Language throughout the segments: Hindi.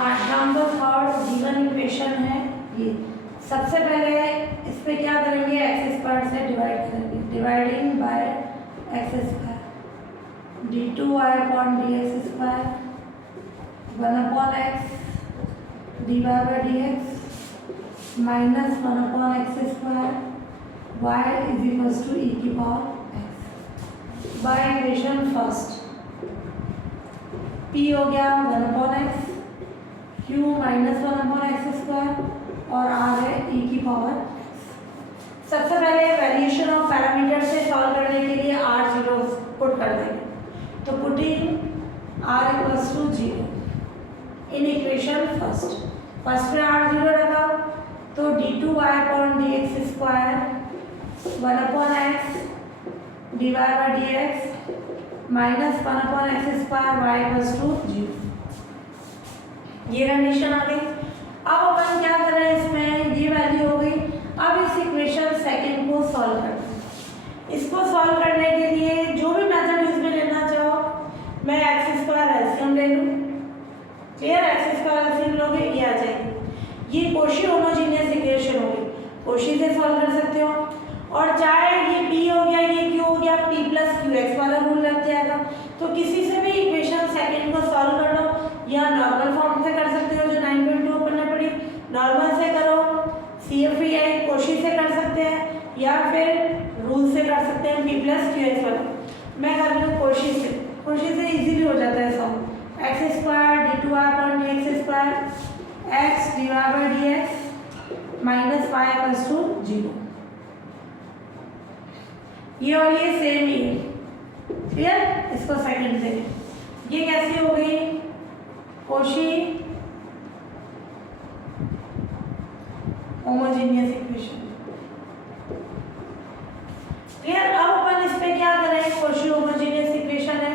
नंबर थर्ड गिवन इक्वेशन है ये। सबसे पहले इस पे क्या करेंगे, एक्स स्क्वायर से डिवाइड करेंगे, dividing by x square D two Y upon D x square 1 upon x D Y by D x minus 1 upon x square y is equals to e की power x. By equation first p हो गया 1 upon x, q minus 1 upon x square और आर है ई की पावर। सबसे पहले वेरिएशन ऑफ पैरामीटर से सॉल्व करने के लिए आर जीरो पुट कर देंगे, तो putting R equals to zero in equation first पे आर जीरो रखा तो D two Y upon D x square 1 upon x D Y by D x minus 1 upon x square Y equals to zero. ये कंडीशन आ गई। अब अपन क्या कर रहे हैं, इसमें ये वैल्यू हो गई। अब इस इक्वेशन सेकंड को सॉल्व करते हैं। इसको सॉल्व करने के लिए जो भी मेथड इसमें लेना चाहो, मैं एक्स स्क्वायर एलसीएम ले लूँ। क्लियर, एक्स स्क्वायर एलसीएम लोगे ये आ जाएगी। ये कोशी होमोजेनियस इक्वेशन होगी, कोशी से सॉल्व कर सकते हो। और चाहे ये पी हो गया, ये क्यू हो गया, पी प्लस क्यू एक्स वाला रूल लग जाएगा। तो किसी से भी इक्वेशन सेकंड को सॉल्व कर लो, या नॉर्मल फॉर्म से कर सकते हो जो 9.2 अपन ने पढ़ी, नॉर्मल से करो, CFEI कोशी से कर सकते हैं, या फिर रूल से कर सकते हैं पी प्लस क्यू एक्स वाला। मैं कर रही हूँ कोशी से इजीली हो जाता है solve. X square D two Y upon D x square X D Y by D x minus Y equals to zero. ये और ये सेम ही है। क्लियर, इसको सेकंड से ये कैसी हो गई, कोशी होमोजेनियस इक्वेशन। क्लियर, अब अपन इस पे क्या करें, कोशी होमोजेनियस इक्वेशन है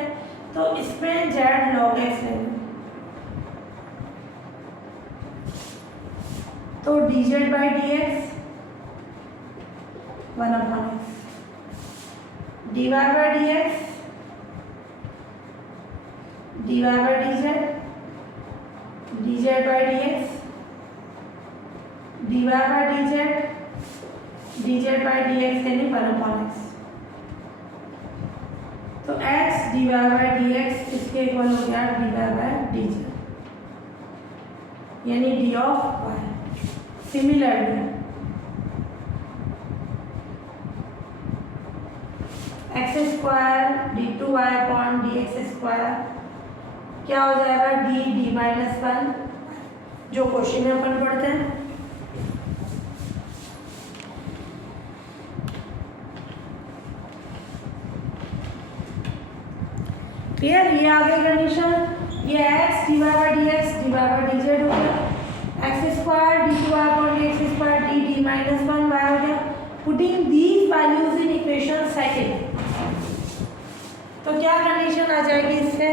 तो इसमें जेड लॉग एक्स लेंगे, तो d z by D x 1 upon x D Y by D x D Y by D z by D x D Y by D z by D x यानी 1 अपॉन एक्स। तो x D Y by D x इसके इक्वल हो गया d Y by D z यानी d of y. Similarly x square D two Y upon D x square क्या हो जाएगा, डी माइनस 1 जो क्वेश्चन में अपन पढ़ते हैं। क्लियर, ये आ गई कंडीशन। ये X D Y by D x D Y by D Z हो गया, X square D two Y upon D x square D minus 1 Y हो गया। Putting these values in equation second, तो क्या कंडीशन आ जाएगी इससे,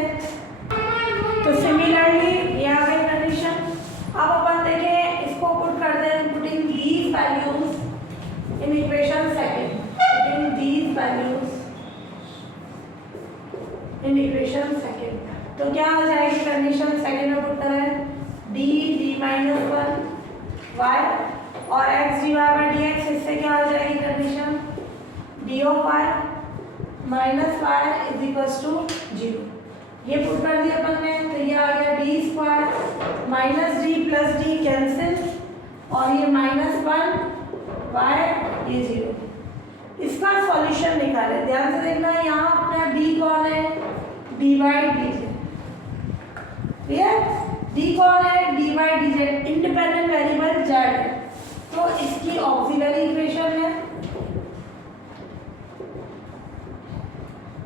तो सिमिलरली ये आ गई कंडीशन। अब अपन देखें इसको पुट कर दें, putting these values in equation second, putting these values in equation second, तो क्या आ जाएगी कंडीशन सेकंड में पुट करें, डी माइनस 1 वाई और X D Y by D X, इससे क्या आ जाएगी condition, D of Y minus Y is equals to zero. ये पुट कर दिया अपन ने, तो ये आ गया D square minus D plus D cancel और ये माइनस 1 वाई ये जीरो। इसका सॉल्यूशन निकाले, ध्यान से देखना, यहाँ अपना डी कौन है, D by D Z. Clear, D कौन है, D by D Z, independent variable Z है, तो इसकी ऑक्सिलरी इक्वेशन है।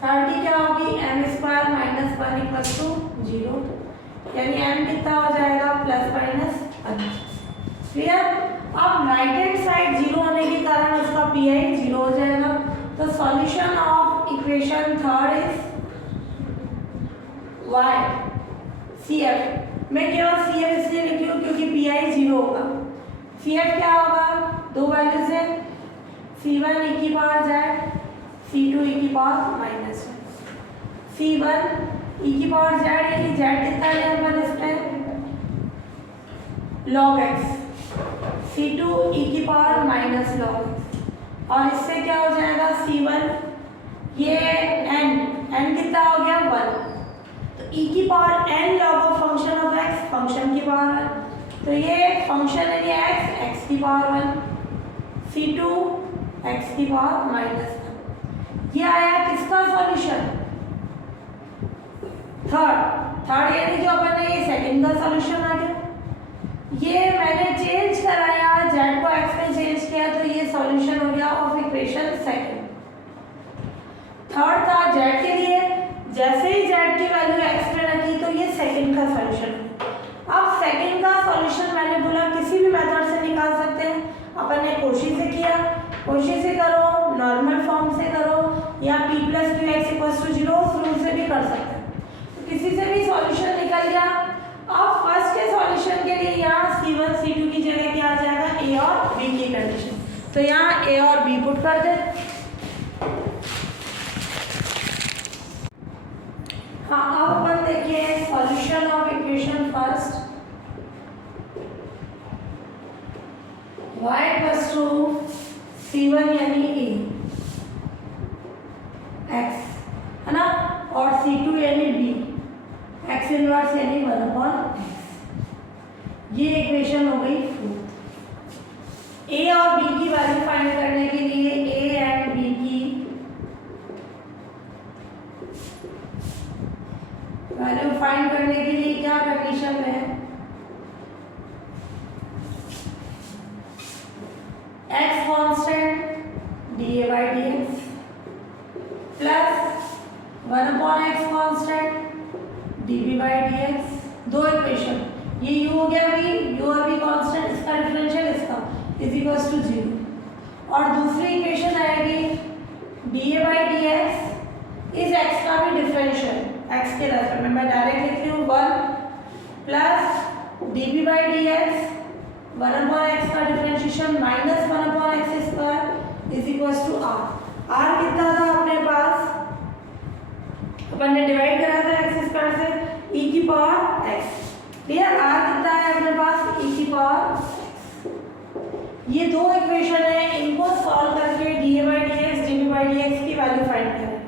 थर्ड की क्या होगी, M square minus 1 equals to zero, यानी एम कितना हो जाएगा प्लस माइनस 1। क्लियर, अब राइट हैंड साइड जीरो होने के कारण उसका पी आई जीरो हो जाएगा। तो solution of equation third is Y C F. मैं केवल सी एफ इसलिए लिखी हूँ क्योंकि पी आई जीरो होगा। सी एफ क्या होगा, दो वैल्यूज है, C1 e की पावर जेड, C2 e की पावर माइनस 1। C1 e की पावर जेड यानी जेड कितना है अपन इसमें log x, c2 e की पावर माइनस log x, और इससे क्या हो जाएगा c1, ये n कितना हो गया 1, तो e की power n log of function of x, function की पावर 1, तो ये फंक्शन है ये x की पावर 1, c2 x की पावर माइनस 1। ये आया किसका सॉल्यूशन, थर्ड यानी जो अपन ने ये सेकंड का सॉल्यूशन आ गया। ये मैंने चेंज कराया, z को x में चेंज किया, तो ये सॉल्यूशन हो गया ऑफ इक्वेशन सेकंड। थर्ड था z के लिए, जैसे ही z की वैल्यू x में रखी तो ये सेकंड का सॉल्यूशन। अब सेकंड का सॉल्यूशन मैंने बोला किसी भी मेथड से निकाल सकते हैं, अपन ने कोशी से किया, कोशी से करो, नॉर्मल फॉर्म से करो, या p plus Q X equals to 0 उस रूल से भी कर सकते हैं, तो किसी से भी सॉल्यूशन निकल गया। अब फर्स्ट के सॉल्यूशन के लिए यहाँ c1 c2 की जगह क्या आ जाएगा, a और b की कंडीशन, तो यहाँ a और b पुट कर दे। हाँ, अब अपन देखिए solution of equation first, y equals to c1 यानी a x है ना, और c2 यानी b x इनवर्स यानी 1/x, ये इक्वेशन हो गई फोर्थ। a और b की वैल्यू फाइंड करने के लिए a एंड b की वैल्यू फाइंड करने के लिए क्या कंडीशन है, x constant dA/dx plus 1/x constant dB/dx, दो इक्वेशन, ये u हो गया v, u और v कांस्टेंट, इसका डिफरेंशियल इसका इज इक्वल्स टू 0, और दूसरी इक्वेशन आएगी dA/dx इस x का भी डिफरेंशियल x के रेस्पेक्ट में, मैं डायरेक्ट लिख रही हूँ 1 प्लस dB/dx 1/x का differentiation minus 1/x square is equals to r कितना था अपने पास, अपन ने डिवाइड करा था x स्क्वायर से e की पावर x, क्लियर, r कितना है अपने पास e की पावर x। ये दो इक्वेशन है, इनको सॉल्व करके dA/dx dB/dx की वैल्यू फाइंड करें।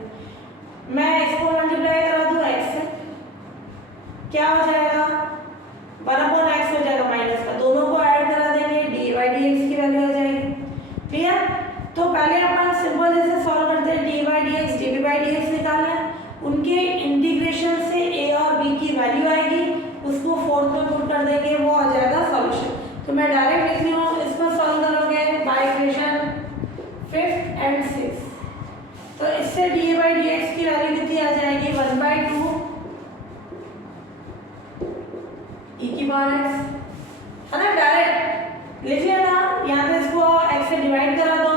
मैं इसको मल्टीप्लाई करा दूं x से, क्या हो जाएगा 1/x हो जाएगा माइनस का, दोनों को ऐड करा देंगे dA/dx की वैल्यू हो जाएगी, क्लियर। तो पहले अपन सिंपल जैसे सॉल्व करते हैं dA/dx dB/dx निकालना है, उनके इंटीग्रेशन से a और b की वैल्यू आएगी, उसको फोर्थ में पुट कर देंगे, वो आ जाएगा सॉल्यूशन। तो मैं डायरेक्ट लिख रही हूँ, इसको सॉल्व करोगे by equation 5th and 6th, तो इससे dA/dx की वैल्यू कितनी आ जाएगी 1/2 e की पावर x, है ना, डायरेक्ट लिख लेना, यहाँ पे इसको x से डिवाइड करा दो,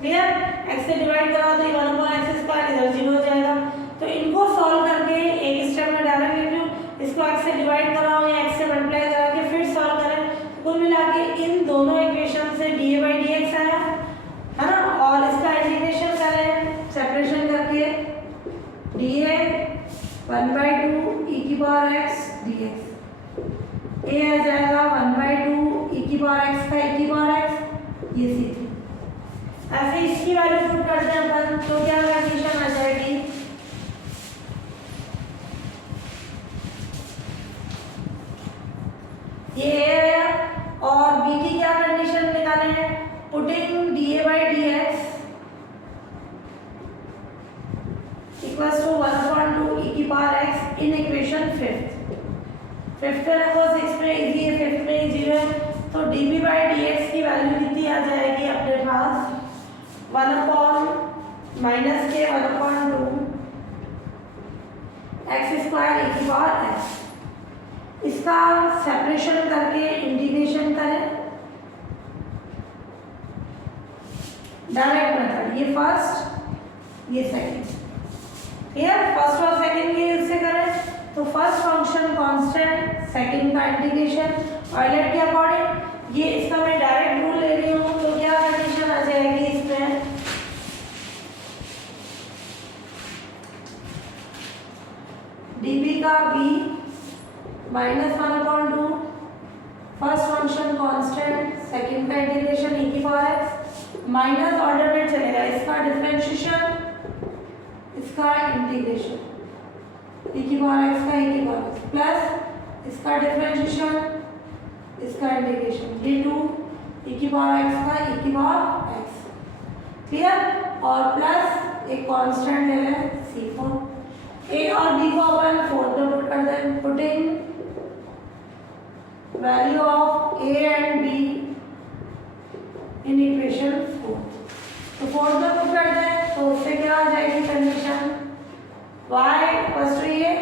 क्लियर, x से डिवाइड करा दो 1/x स्क्वायर इधर 0 हो जाएगा। तो इनको सॉल्व करके एक स्टेप में डायरेक्ट लिख लूँ, इसको x से डिवाइड कराओ या x से मल्टीप्लाई करा के फिर सॉल्व करें, कुल मिला के इन दोनों इक्वेशन से dA/dx आया, है ना, और इसका इंटीग्रेशन करें सेपरेशन करके dA 1/2 e की पावर x dx, a आ जाएगा 1/2 e की पावर x का e की पावर x, ये c3, ऐसे इसकी वैल्यू पुट करते हैं अपन, तो क्या कंडीशन आ जाएगी, ये a आया, और b की क्या कंडीशन निकाले हैं, putting dA/dx equals to 1/2 e की पावर x इन इक्वेशन 5th में रखो, 6 में इजी है, 5th में इजी है, तो dB/dx की वैल्यू कितनी आ जाएगी अपने पास 1/-k 1/2 x स्क्वायर e की पावर x, इसका सेपरेशन करके इंटीग्रेशन करें, डायरेक्ट मेथड, ये फर्स्ट ये सेकंड, क्लियर, फर्स्ट और सेकंड के यूज से करें, तो फर्स्ट फंक्शन कांस्टेंट, सेकंड का इंटीग्रेशन ऑयलर के अकॉर्डिंग, ये इसका मैं डायरेक्ट रूल ले रही हूँ, तो क्या कंडीशन आ जाएगी इसमें, dB का b -1/2 first function constant, second का इंटीग्रेशन e की पावर x माइनस ऑल्टरनेट चलेगा, इसका डिफरेंशिएशन, इसका इंटीग्रेशन e की पावर x का e की पावर x प्लस इसका डिफरेंशिएशन, इसका इंटीग्रेशन d2 e की पावर x का e की पावर x। क्लियर? और प्लस एक कांस्टेंट ले लें c4। a और b को अपन 4 पे पुट कर दें, putting value of a and b in equation 4। तो 4 पे पुट कर दें तो उससे क्या आ जाएगी condition, y equals to a,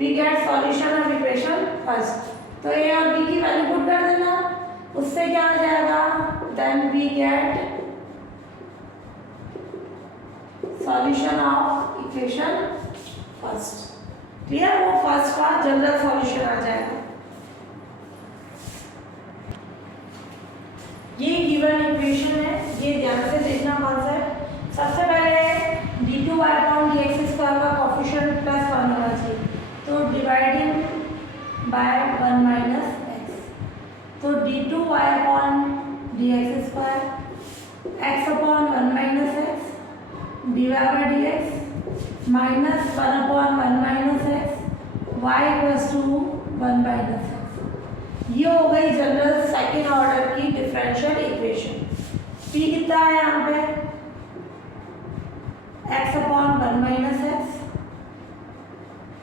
we get solution of equation first. तो a और b की वैल्यू पुट कर देना, उससे क्या आ जाएगा, then we get solution of equation first. Clear? वो फर्स्ट का जनरल सॉल्यूशन आ जाएगा। ये गिवन इक्वेशन है, ये ध्यान से देखना कॉन्सेप्ट। सबसे पहले d2y अपॉन dx स्क्वायर का कोफिशिएंट प्लस 1 होना चाहिए, तो डिवाइडिंग बाय 1 माइनस x, तो d2y upon dx square x upon 1 minus x divide by dx minus 1 upon 1 minus x y equals to 1 minus x। ये हो गई जनरल सेकेंड ऑर्डर की डिफरेंशियल इक्वेशन। p कितना है यहाँ पे, x upon 1 minus x,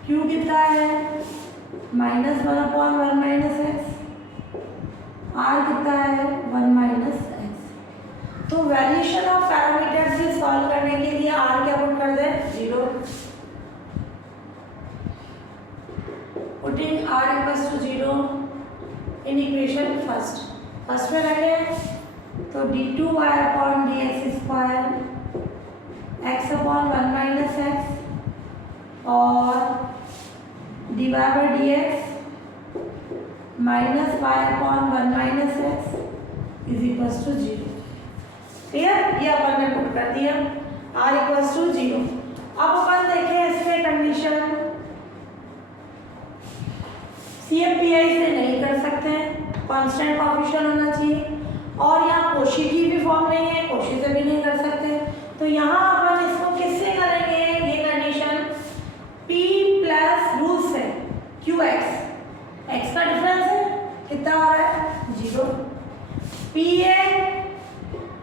q कितना है minus 1 upon 1 minus x, r कितना है 1 माइनस x। तो वेरिएशन ऑफ पैरामीटर्स से सॉल्व करने के लिए r क्या पुट कर दें, 0, putting r equals to 0 in equation first में रखे तो d2y upon dx square x upon 1 minus x और divide by dx minus y upon 1 minus x is equals to 0। Clear? ये अपन ने पुट कर दिया r इक्वल्स टू 0। अब अपन देखें इसमें कंडीशन, CFPI से नहीं कर सकते हैं, कांस्टेंट कोएफिशिएंट होना चाहिए, और यहाँ कोशी की भी फॉर्म नहीं है, कोशी से भी नहीं कर सकते। तो यहाँ अपन इसको किससे करेंगे, ये कंडीशन P प्लस रूल से QX, x का डिफरेंस है कितना आ रहा है 0, PA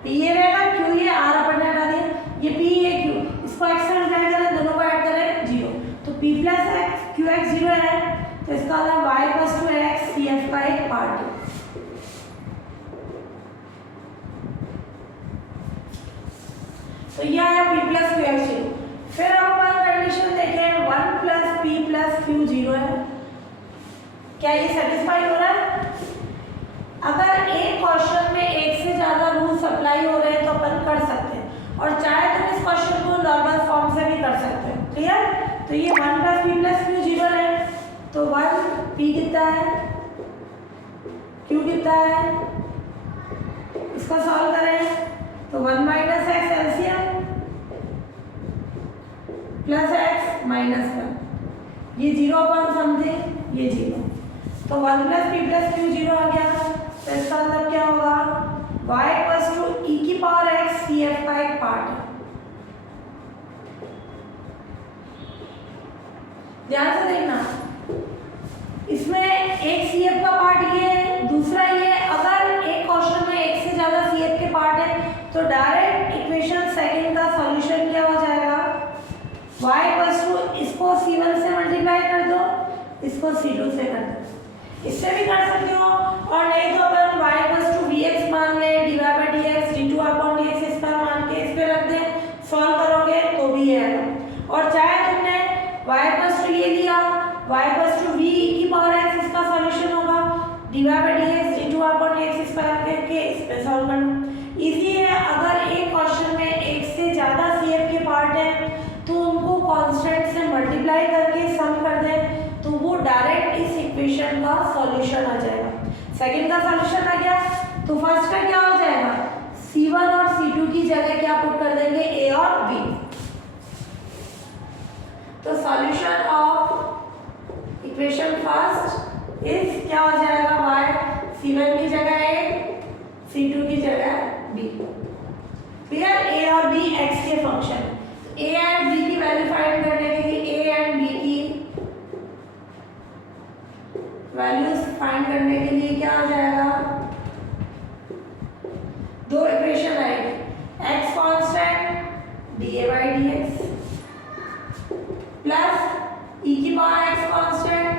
रहेगा, QA R अपन ने हटा दिया, ये PAQ इसको x से मल्टीप्लाई करें, दोनों को ऐड करें 0, तो P प्लस x QX 0 है, तो इसका मतलब y equals to x CF का एक पार्ट है। तो ये आया P प्लस QX 0। फिर अब अपन कंडीशन देखें 1 प्लस P प्लस Q 0 है, क्या ये सेटिस्फाई हो रहा है? अगर एक क्वेश्चन में एक से ज्यादा रूल्स अप्लाई हो रहे हैं तो अपन कर सकते हैं, और चाहे तो इस क्वेश्चन को नॉर्मल फॉर्म से भी कर सकते हैं। क्लियर? तो ये 1 प्लस P प्लस Q 0 है, तो 1 P कितना है, Q कितना है, इसको सॉल्व करें तो 1 minus x LCM plus x minus 1, ये 0 अपन समझे, ये 0, तो 1 प्लस P प्लस Q 0 आ गया। तो इसका मतलब क्या होगा, y इक्वल्स टू e की पावर x CF का एक पार्ट है। ध्यान से देखना, इसमें एक CF का पार्ट ये है, दूसरा ये, अगर एक क्वेश्चन में एक से ज्यादा CF के पार्ट है तो डायरेक्ट इक्वेशन सेकंड का सॉल्यूशन क्या हो जाएगा, y इक्वल्स टू इसको C1 से मल्टीप्लाई कर दो, इसको C2 से कर दो, इससे भी कर सकते हो, और नहीं तो अपन y इक्वल्स टू vx मान ले, divide by dx d2 upon dx square मान के इस पे रख दे, सॉल्व करोगे तो भी ये आएगा। और चाहे तुमने y इक्वल्स टू ये लिया, y इक्वल्स टू v की पावर x इसका सॉल्यूशन होगा, divide by dx d2 upon dx square करके इस पे सॉल्व करना इजी है। अगर एक क्वेश्चन में एक से ज्यादा CF के पार्ट है तो उनको कांस्टेंट से मल्टीप्लाई करके सम कर दें तो वो डायरेक्ट इस इक्वेशन का सॉल्यूशन आ जाएगा। सेकंड का सॉल्यूशन आ गया तो फर्स्ट का क्या हो जाएगा, C1 और C2 की जगह क्या पुट कर देंगे, A और B। तो solution of equation first is क्या हो जाएगा, y C1 की जगह A, C2 की जगह B। क्लियर? A और B x के फंक्शन। A एंड B की वैल्यू फाइंड करने के लिए A एंड B की वैल्यूज फाइंड करने के लिए क्या आ जाएगा, दो इक्वेशन आएगी, x constant dA/dx plus e की power x constant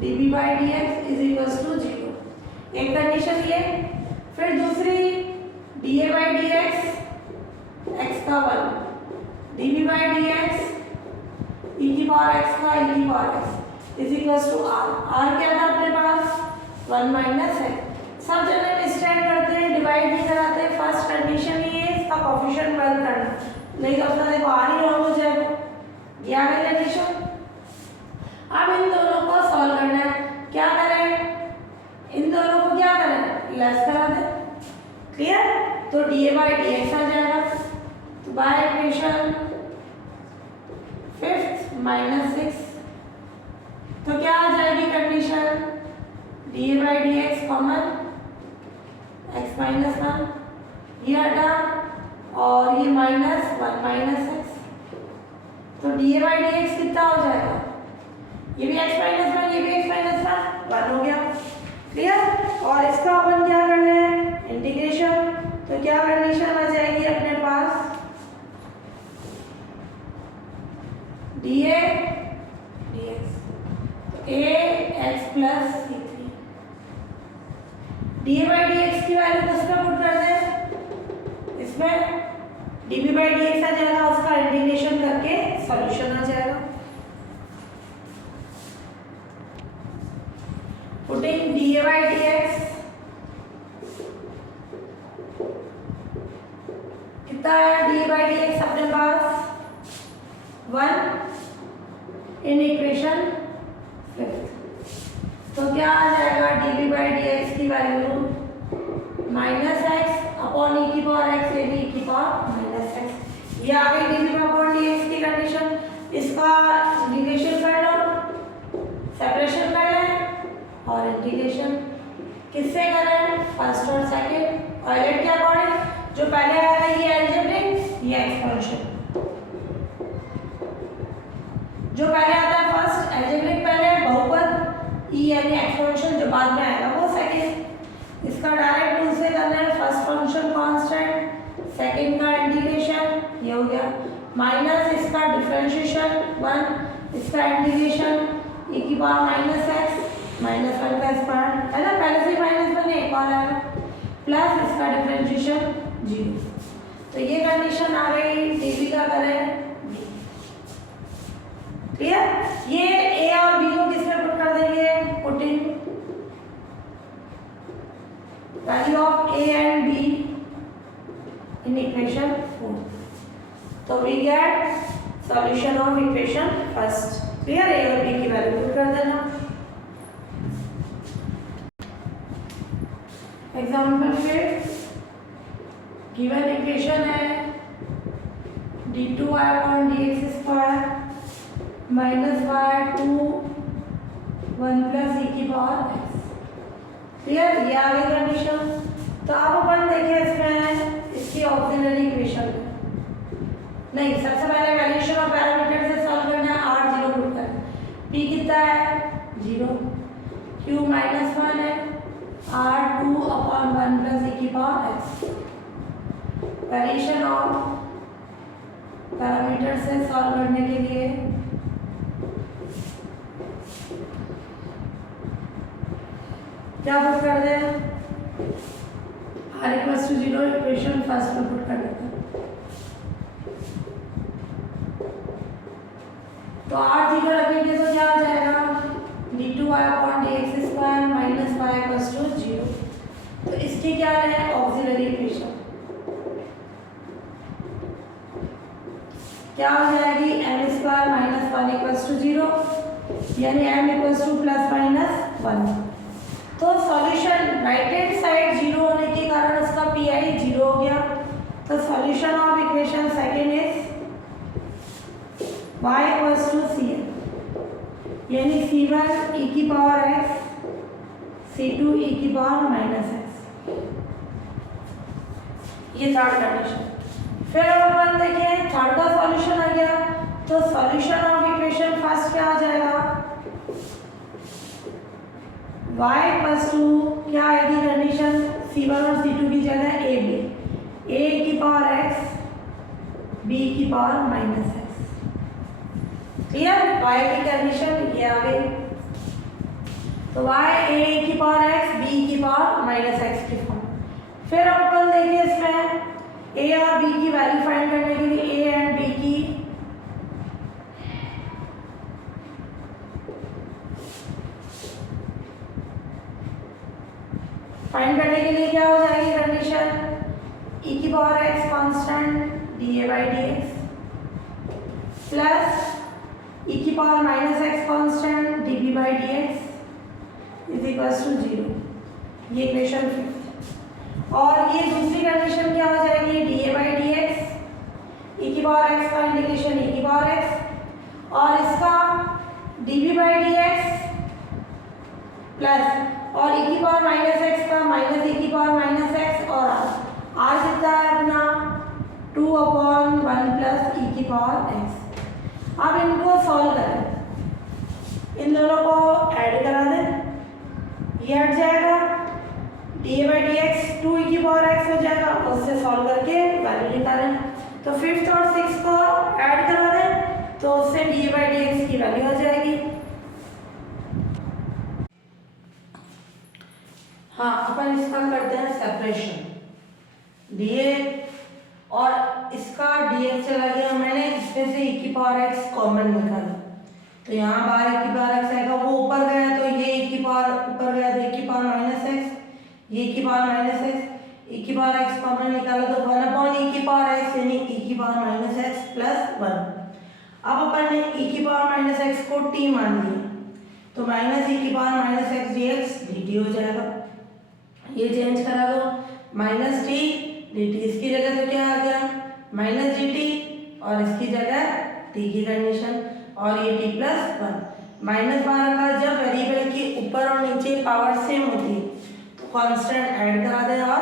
dB/dx is equals to 0। एक कंडीशन ये, फिर दूसरी dA/dx x का 1 dB/dx e की पावर x का e की power x is equals to r क्या था अपने पास 1 माइनस x। सब जगह मिसटेक करते हैं, डिवाइड नहीं कराते। फर्स्ट कंडीशन ये है इसका कोएफिशिएंट बंद करना, नहीं तो अपना देखो r ही रॉन्ग हो जाएगा। ये आ गई कंडीशन। अब इन दोनों को सॉल्व करना है, क्या करें, इन दोनों को क्या करें, लेस करा दें। क्लियर? तो dA/dx आ जाएगा, तो बाय इक्वेशन 5th -6, तो क्या आ जाएगी condition, dA/dx common x minus 1 ये हटा और ये -1 माइनस x, तो dA/dx कितना हो जाएगा, ये भी x माइनस 1 ये भी x माइनस 1 हो गया। क्लियर? और इसका अपन क्या करना है, इंटीग्रेशन। तो क्या कंडीशन आ जाएगी अपने पास, dA/dx ax plus c3, dA/dx की वैल्यू किसमें पुट कर दें, इसमें dB/dx आ जाएगा, उसका इंटीग्रेशन करके सॉल्यूशन आ जाएगा। पुटिंग dA/dx कितना है, dA/dx अपने पास 1 इन इक्वेशन 5th, तो क्या आ जाएगा, dB/dx की वैल्यू -x अपॉन e की पावर x यानी e की पावर -x। ये आ गई dB/dx की कंडीशन। इसका इंटीग्रेशन कर लो, सेपरेशन कर लें और इंटीग्रेशन किससे करें, फर्स्ट और सेकंड, और एलिमेंट के अकॉर्डिंग जो पहले आएगा ये अलजेब्रिक ये एक्सपोनेंशियल। जो पहले आता है फर्स्ट अलजेब्रिक पहले, बहुपद e यानी एक्सपोनेंशियल जो बाद में आएगा वो सेकंड। इसका डायरेक्ट रूल से करना है, फर्स्ट फंक्शन कांस्टेंट, सेकंड का इंटीग्रेशन ये हो गया, माइनस इसका डिफरेंशिएशन 1, इसका इंटीग्रेशन e की पावर -x -1 का स्क्वायर है ना, पहले से -1 है, एक और आएगा, प्लस इसका डिफरेंशिएशन 0। तो ये कंडीशन आ गई, dB का करें b। क्लियर? ये a और b को किसमें पुट कर देंगे, putting value of a and b in equation 4, तो we get solution of equation first. Clear? a और b की वैल्यू पुट कर देना। एग्जाम्पल फिर गिवन इक्वेशन है d2y/dx² -y/2 1 + e की पावर x। क्लियर? ये आ गई कंडीशन। तो अब अपन देखें इसमें इसकी ऑक्सिलरी इक्वेशन नहीं, सबसे पहले वैल्यूएशन ऑफ पैरामीटर से सॉल्व करना है, r 0 पुट करना है, p कितना है 0, q -1 है, r2 अपॉन 1 + e की power x। Valuation of parameter से सॉल्व करने के लिए क्या पुट कर दें, r = 0 इक्वेशन फर्स्ट में पुट कर देते हैं, तो r 0 रखेंगे तो क्या आ जाएगा, d2y/dx² -y = 0। तो इसकी क्या है, ऑक्सिलरी इक्वेशन क्या हो जाएगी, m² -1 = 0 यानी m = ±1। तो सॉल्यूशन राइट हैंड साइड 0 होने के कारण उसका pi 0 हो गया। तो solution of equation second is y = cn यानी c1 e की पावर x C2 e की पावर माइनस एक्स, ये थर्ड कंडीशन। फिर अब अपन देखें थर्ड का सॉल्यूशन आ गया, तो सॉल्यूशन ऑफ इक्वेशन फर्स्ट क्या आ जाएगा, y प्लस टू क्या आएगी कंडीशन, C1 और C2 की जगह a b, a की पावर x b की power minus x. Clear, y की कंडीशन ये आ गई, तो y a की पावर x b की पावर माइनस एक्स की फॉर्म। फिर अब अपन देखिए इसमें a और b की वैल्यू फाइंड करने के लिए a एंड b की फाइंड करने के लिए क्या हो जाएगी कंडीशन, e की power x constant dA by dx plus e की power minus X constant dB by dx is equals to 0। ये इक्वेशन फिफ्थ। और ये दूसरी कंडीशन क्या हो जाएगी, dA बाई dx, e की पावर x का इंटीग्रेशन e की पावर x और इसका dB बाई dx प्लस और e की पावर माइनस एक्स का माइनस e की पावर माइनस एक्स और r कितना है अपना 2/1 प्लस e की पावर x। अब इनको सॉल्व करें, इन दोनों को ऐड करा दें, ये हट जाएगा, dA बाई dx 2e की पावर x हो जाएगा, उससे सॉल्व करके वैल्यू निकालें। तो फिफ्थ और सिक्स को ऐड करा दें, तो उससे dA बाई dx की वैल्यू हो जाएगी। हाँ, अपन इसका करते हैं सेपरेशन, dA और इसका dx चला गया, मैंने इसमें से e की पावर x कॉमन निकाला, तो यहाँ बाहर e की पावर x आएगा, वो ऊपर गया तो ये e की पावर ऊपर गया तो e की पावर माइनस एक्स, ये e की पावर माइनस एक्स, e की पावर x कॉमन निकाला तो 1/e की पावर x यानी e की पावर माइनस एक्स प्लस 1। अब अपन ने e की पावर माइनस एक्स को t मान लिया, तो माइनस e की power minus x D x D T हो जाएगा, ये चेंज करा दो, माइनस टी डी टी, इसकी जगह तो क्या आ गया माइनस डी टी और इसकी जगह टी की कंडीशन, और ये टी प्लस 1। माइनस 12 का जब वेरिएबल की ऊपर और नीचे पावर सेम होती है तो कांस्टेंट ऐड करा दे और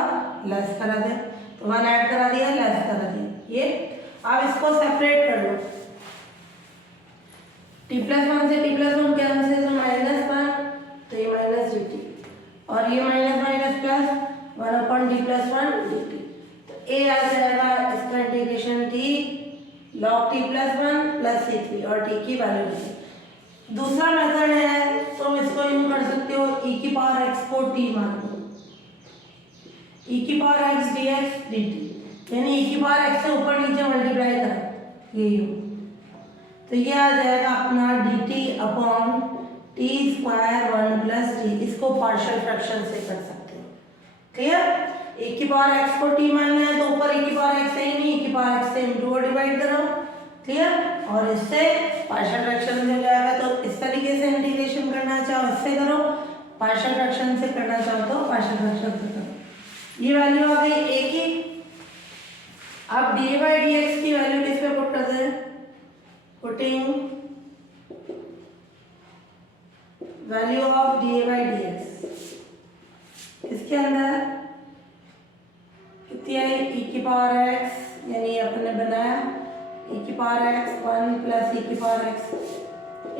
लेस करा दे, तो 1 ऐड करा दिया लेस करा दिया ये। अब इसको सेपरेट कर लो, टी प्लस 1 से टी प्लस 1 कैंसिल, तो माइनस 1 तो ये माइनस डी टी और ये minus minus plus 1/t plus 1 dt, तो a आ जाएगा इसका integration t log t plus 1 plus c3 और t की वैल्यू दी। दूसरा मेथड है, तुम इसको यूं कर सकते हो, e की पावर x को t मान लो, e की पावर x dx dt यानी e की पावर x से ऊपर नीचे मल्टीप्लाई करा ये यूं, तो ये आ जाएगा अपना dt upon T square 1 plus T, इसको पार्शियल फ्रैक्शन से कर सकते हो। क्लियर, e की पावर x को t मानना है तो ऊपर e की पावर x है ही नहीं, e की पावर x से इनटू को डिवाइड करो। क्लियर, और इससे पार्शियल फ्रैक्शन से हो जाएगा, तो इस तरीके से इंटीग्रेशन करना चाहो इससे करो, पार्शियल फ्रैक्शन से करना चाहो तो पार्शियल फ्रैक्शन से करो। ये वैल्यू आ गई a की। अब dA बाई dx की वैल्यू किस पे पुट करते हैं, putting value of dA by dx इसके अंदर कितनी आई, e की पावर x यानी अपने बनाया e की पावर x 1 प्लस e की पावर x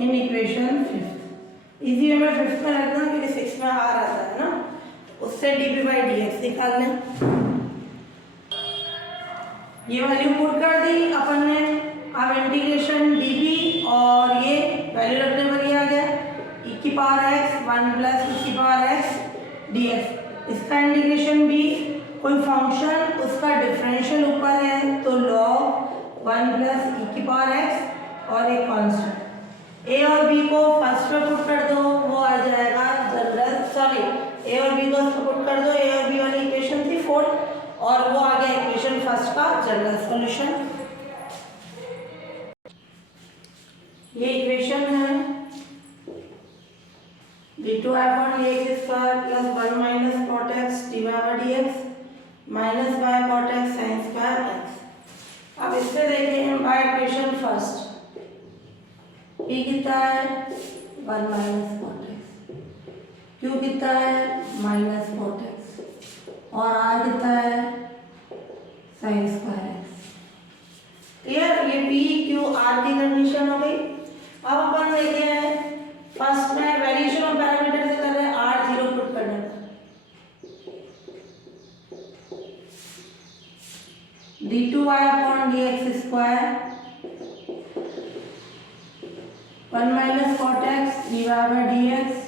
इन इक्वेशन फिफ्थ। इजी वे में फिफ्थ में रखना क्योंकि सिक्स में आर आता है ना, तो उससे dB बाई dx निकाल लें। ये वैल्यू पुट कर दी अपन ने, अब इंटीग्रेशन dB और ये वैल्यू रखने पर ये आ गया e की पावर x 1 प्लस e की पावर x dx, इसका इंटीग्रेशन भी कोई फंक्शन उसका डिफरेंशियल ऊपर है तो log 1 प्लस e की पावर x और एक कांस्टेंट। a और b को फर्स्ट पे पुट कर दो, वो आ जाएगा जनरल, सॉरी a और b को पुट कर दो, a और b वाली इक्वेशन थी फोर्थ और वो आ गया इक्वेशन फर्स्ट का जनरल सॉल्यूशन। ये इक्वेशन है d2 upon dx square plus 1 minus cot x dy by dx minus by cot x sin square x। अब इससे देखें हम बाय इक्वेशन फर्स्ट p कितना है 1 माइनस cot x, Q कितना है माइनस कॉट एक्स और R कितना है साइन स्क्वायर एक्स। क्लियर, ये P Q R की कंडीशन हो गई। अब अपन देखते हैं फर्स्ट में वेरिएशन ऑफ पैरामीटर से कर रहे हैं, R 0 पुट करने का। d2y upon dx square 1 minus cot X dy by dx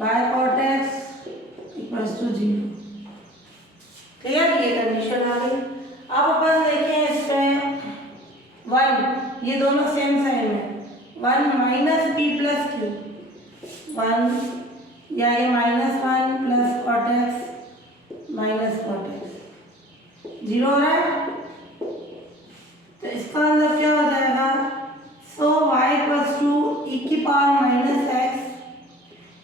by cot X equals to 0। Clear, ये कंडीशन आ गई। अब अपन देखें इसमें 1, ये दोनों सेम साइन है, 1 माइनस पी प्लस क्यू 1 या ये -1 plus cot X minus cot X 0 हो रहा है, तो इसका मतलब क्या हो जाएगा, सो y इक्वल्स टू ई की power minus x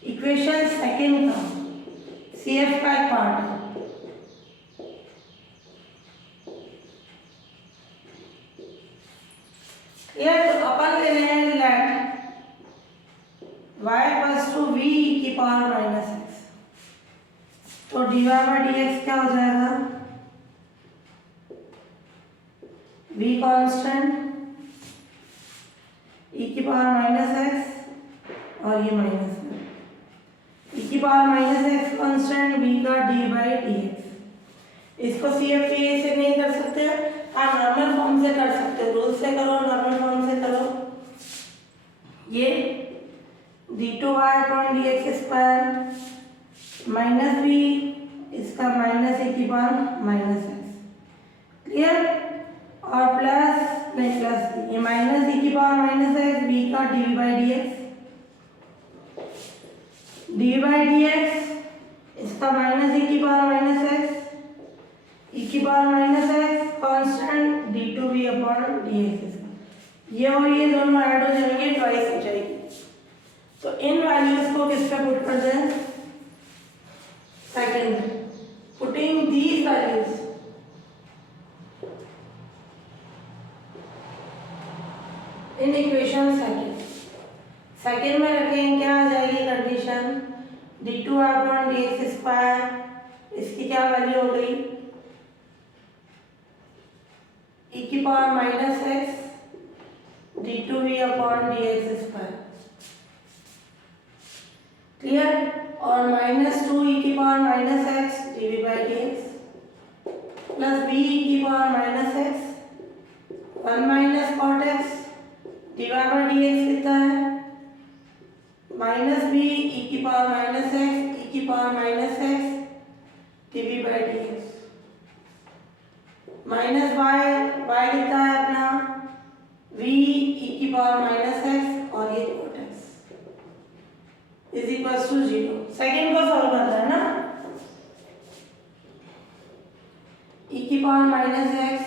equation second का CF का एक पार्ट है। ये तो अपन ले रहे हैं let y equals to v की पावर माइनस एक्स, तो dy बाई dx क्या हो जाएगा, v कांस्टेंट e की पावर माइनस एक्स और ये माइनस में e की power minus X constant v का d बाई dx। इसको CFA से नहीं कर सकते, हाँ नॉर्मल फॉर्म से कर सकते हो, रूल से करो, नॉर्मल फॉर्म से करो। ये d2y upon dx square minus v, इसका माइनस e की पावर माइनस एक्स। क्लियर, और प्लस नहीं प्लस ये माइनस e की पावर माइनस एक्स b का डी बाई डी एक्स, इसका माइनस e की पावर माइनस एक्स e की power minus X constant d2v upon dx। ये और ये दोनों ऐड हो जाएंगे, ट्वाइस हो जाएगी। तो इन वैल्यूज को किस पे पुट कर दें, second, putting these values in equation second में रखें, क्या आ जाएगी condition, d2 upon dx square, इसकी क्या वैल्यू हो गई, e की power minus X d2v upon dx square. Clear, और -2 e की power minus X dv by dx plus b e की power minus X 1 minus cot X dy by dx कितना है, माइनस b e की पावर माइनस एक्स e की power minus X dv by dx minus y कितना है अपना v e की पावर माइनस एक्स और ये cot X is equals to 0। Second को सॉल्व करना है ना, e की power minus X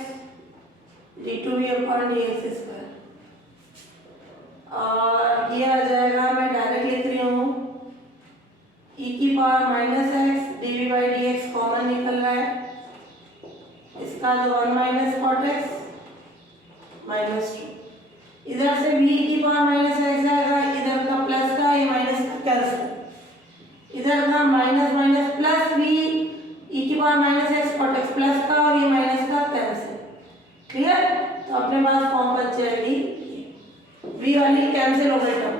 d2v upon dx square, और ये आ जाएगा, मैं डायरेक्ट लिख रही हूँ, e की power minus X dv by dx common निकल रहा है, इसका तो 1 माइनस कॉट एक्स माइनस 2, इधर से v की पावर माइनस एक्स आएगा, इधर का प्लस का ये माइनस का कैंसिल, इधर का minus minus plus v e की power minus X cot X plus का और ये माइनस का कैंसिल। क्लियर, तो अपने पास फॉर्म बच जाएगी, v वाली कैंसिल हो गई, टर्म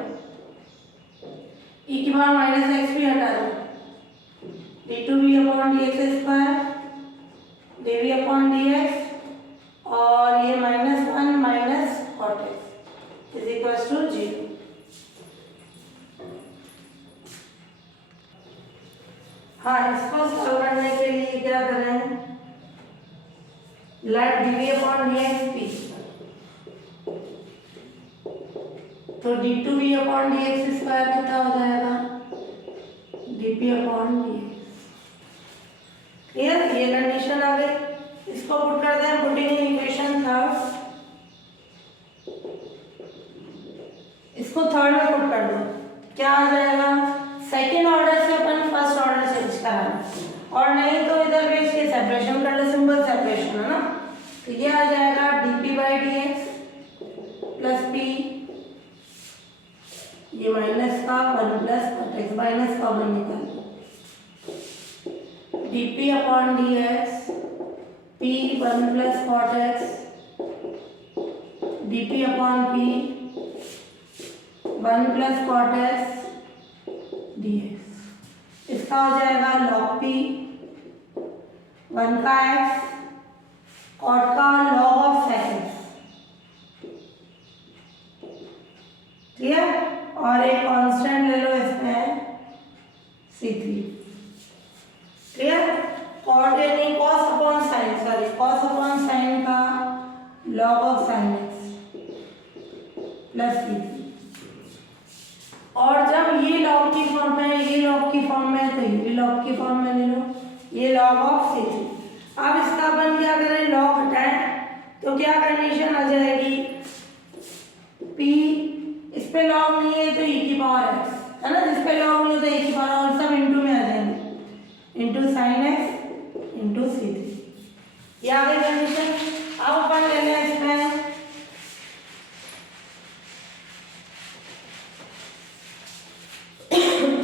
e की पावर माइनस एक्स भी हटा दो, d2v upon dx square dv upon dx और ये -1 minus cot X is equals to 0। हाँ, इसको सॉल्व करने के लिए क्या करें, let dv upon dx p, तो d2v अपॉन dx स्क्वायर कितना हो जाएगा, dp अपॉन dx। क्लियर, ये कंडीशन आ गई, इसको पुट कर दें, पुटिंग इन इक्वेशन थर्ड, इसको थर्ड में पुट कर दो, क्या आ जाएगा, सेकेंड ऑर्डर से अपन फर्स्ट ऑर्डर चेंज कराना, और नहीं तो इधर भेज के सेपरेशन कर लो, सिंपल सेपरेशन है ना, तो ये आ जाएगा dp by dx plus p, ये माइनस का 1 plus cot X minus common निकाल लो, dp upon dx p 1 plus cot X dp upon p 1 plus cot X dx। इसका हो जाएगा log p 1 का x कॉट का log of sec x। Clear? और एक कांस्टेंट ले लो इसमें C3। क्लियर? कॉट यानी cos upon sine, sorry cos upon sine का log of sine x plus C3। और जब ये log की फॉर्म में है, ये log की फॉर्म में है, तो ये भी log की फॉर्म में ले लो, ये log ऑफ C3। अब इसका अपन क्या करें, log हटाएं तो क्या कंडीशन आ जाएगी, p इस पे log नहीं है तो e की पावर x है ना, जिस पे log नहीं होता e की पावर, और सब इनटू में आ जाएंगे, into sin x into C3। ये आ गई कंडीशन। अब अपन ले लें इसमें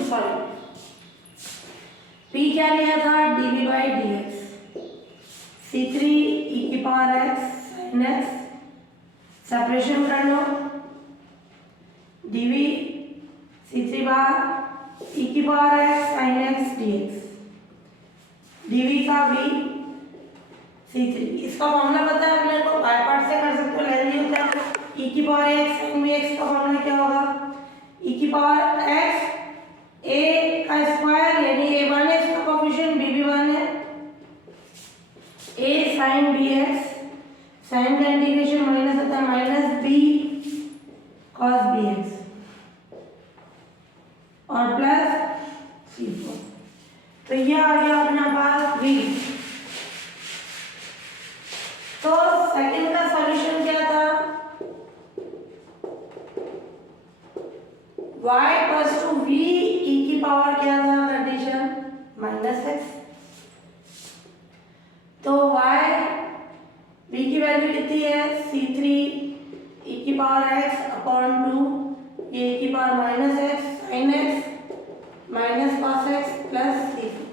सॉरी p क्या लिया था, dv by dx, C3 e की power x sin x, separation कर लो, dv C3 बार e की power x sin x dx, dv का v C3। इसका फॉर्मूला पता है अपने को, बाय पार्ट से कर सकते हो, लेंथ होता है e की पावर x sin bx का फॉर्मूला क्या होगा, e की पावर x a का स्क्वायर यानी a1 है, इसका कोएफिशिएंट b भी 1 है, a sin bx, साइन का इंटीग्रेशन माइनस होता है माइनस b cos bx और प्लस C4। तो ये आ गया अपना पास v। तो सेकंड का सॉल्यूशन क्या था, y equals to v e की पावर क्या था कंडीशन, माइनस x। तो y v की वैल्यू कितनी है, C3 e की पावर x अपॉन 2 ये e की power minus x sin x minus cos x plus C4।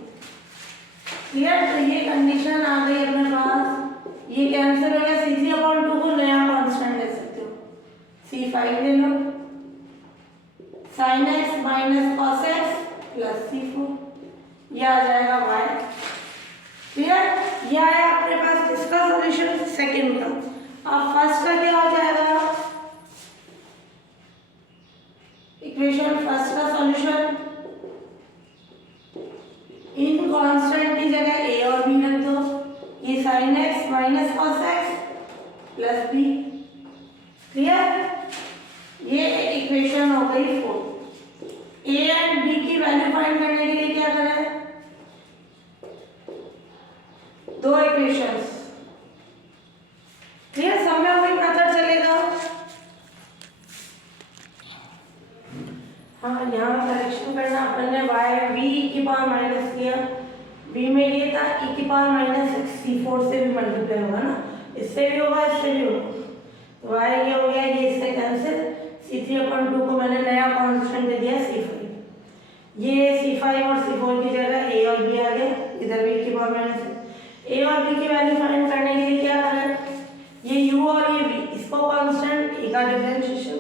Clear? तो ये कंडीशन आ गई अपने पास, ये कैंसिल हो गया, C3 अपॉन 2 को नया कांस्टेंट ले सकते हो, C5 ले लो, sin x minus cos x plus C4, ये आ जाएगा y। क्लियर? ये आया अपने पास किसका सॉल्यूशन, सेकंड का। अब फर्स्ट का क्या हो जाएगा, इक्वेशन फर्स्ट का सॉल्यूशन, इन कांस्टेंट की जगह a और b रख दो, ये sin x minus cos x plus b। Clear? ये इक्वेशन हो गई 4। a एंड b की वैल्यू फाइंड करने के लिए क्या करें, दो इक्वेशंस। क्लियर? सब में वही मेथड चलेगा। हाँ, यहाँ करेक्शन करना, अपन ने y v e की पावर माइनस किया, b में ये था e की पावर माइनस x, C4 से भी मल्टीप्लाई होगा ना, इससे भी होगा इससे भी होगा, तो y ये हो गया, ये इससे कैंसिल, C3 अपॉन 2 को मैंने नया कांस्टेंट दे दिया C5, ये C5 और C4 की जगह a और b आ गया, इधर भी e की पावर माइनस a और b की वैल्यू फाइंड करने के लिए क्या करें, ये u और ये v, इसको कांस्टेंट a का डिफरेंशिएशन,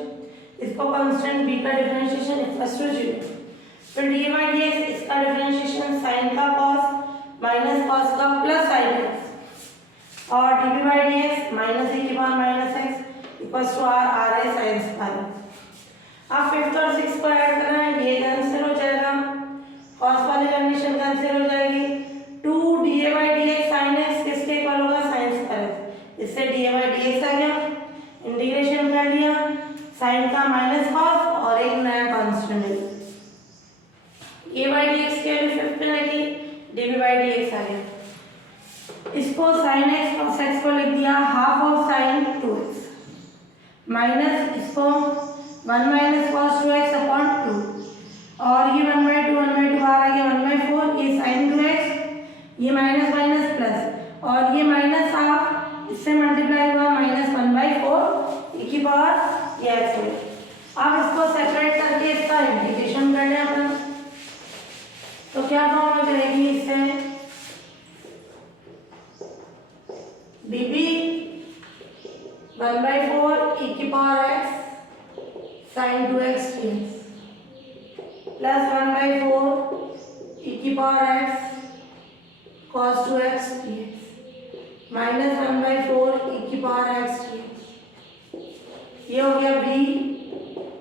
इसको कांस्टेंट b का डिफरेंशिएशन इक्वल्स टू 0, फिर dy by dx इसका डिफरेंशिएशन sin का cos माइनस cos का प्लस sin x और dv by dx minus e की power minus x equals to r r है sin स्क्वायर। अब फिफ्थ और सिक्स को ऐड करना है, ये कैंसिल हो जाएगा, cos वाली कंडीशन कैंसिल हो जाएगी, 2 dA by dx sin x किसके इक्वल होगा, sin स्क्वायर, इससे dA by dx आ गया, इंटीग्रेशन कर लिया, sin का माइनस cos और एक नया कांस्टेंट है, a by dx की वैल्यू 15 रखी, dv by dx आ गया, इसको sin x cos x को लिख दिया half of sin 2x minus इसको 1 माइनस cos 2x अपॉन 2 और ये 1/2 बाहर आ गया 1/4, ये sin 2x ये माइनस माइनस प्लस और ये माइनस हाफ इससे मल्टीप्लाई हुआ माइनस 1/4 e की पावर ये x है। अब इसको सेपरेट करके इसका इंटीग्रेशन करना है अपन, प्लस 1/4 e की power x cos 2x dx minus 1/4 e की पावर x dx। ये हो गया b।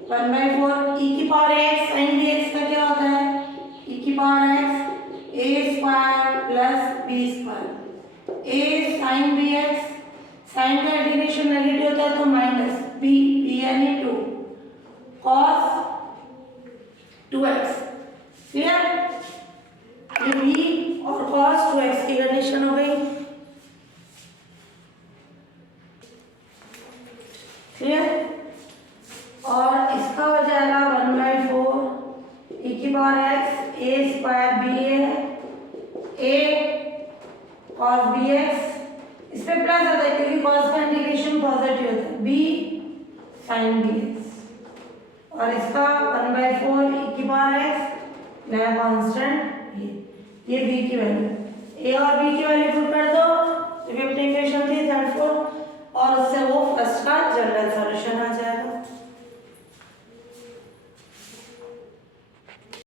1/4 e की पावर x sin dx का क्या होता है? e की power x a square plus b square. a sin bx, sine का इंटीग्रेशन नेगेटिव होता है तो माइनस b यानी 2 cos 2x। क्लियर? ये b और cos 2x की कंडीशन हो गई। क्लियर? और इसका हो जाएगा 1/4 e की power x a square b है a cos bx, इस पे प्लस आता है क्योंकि cos का इंटीग्रेशन पॉजिटिव होता है b sin bx। और इसका 1/4 e की पावर x नया कांस्टेंट ये b की वैल्यू। a और b की वैल्यू पुट कर दो तो 50 इक्वेशन थी,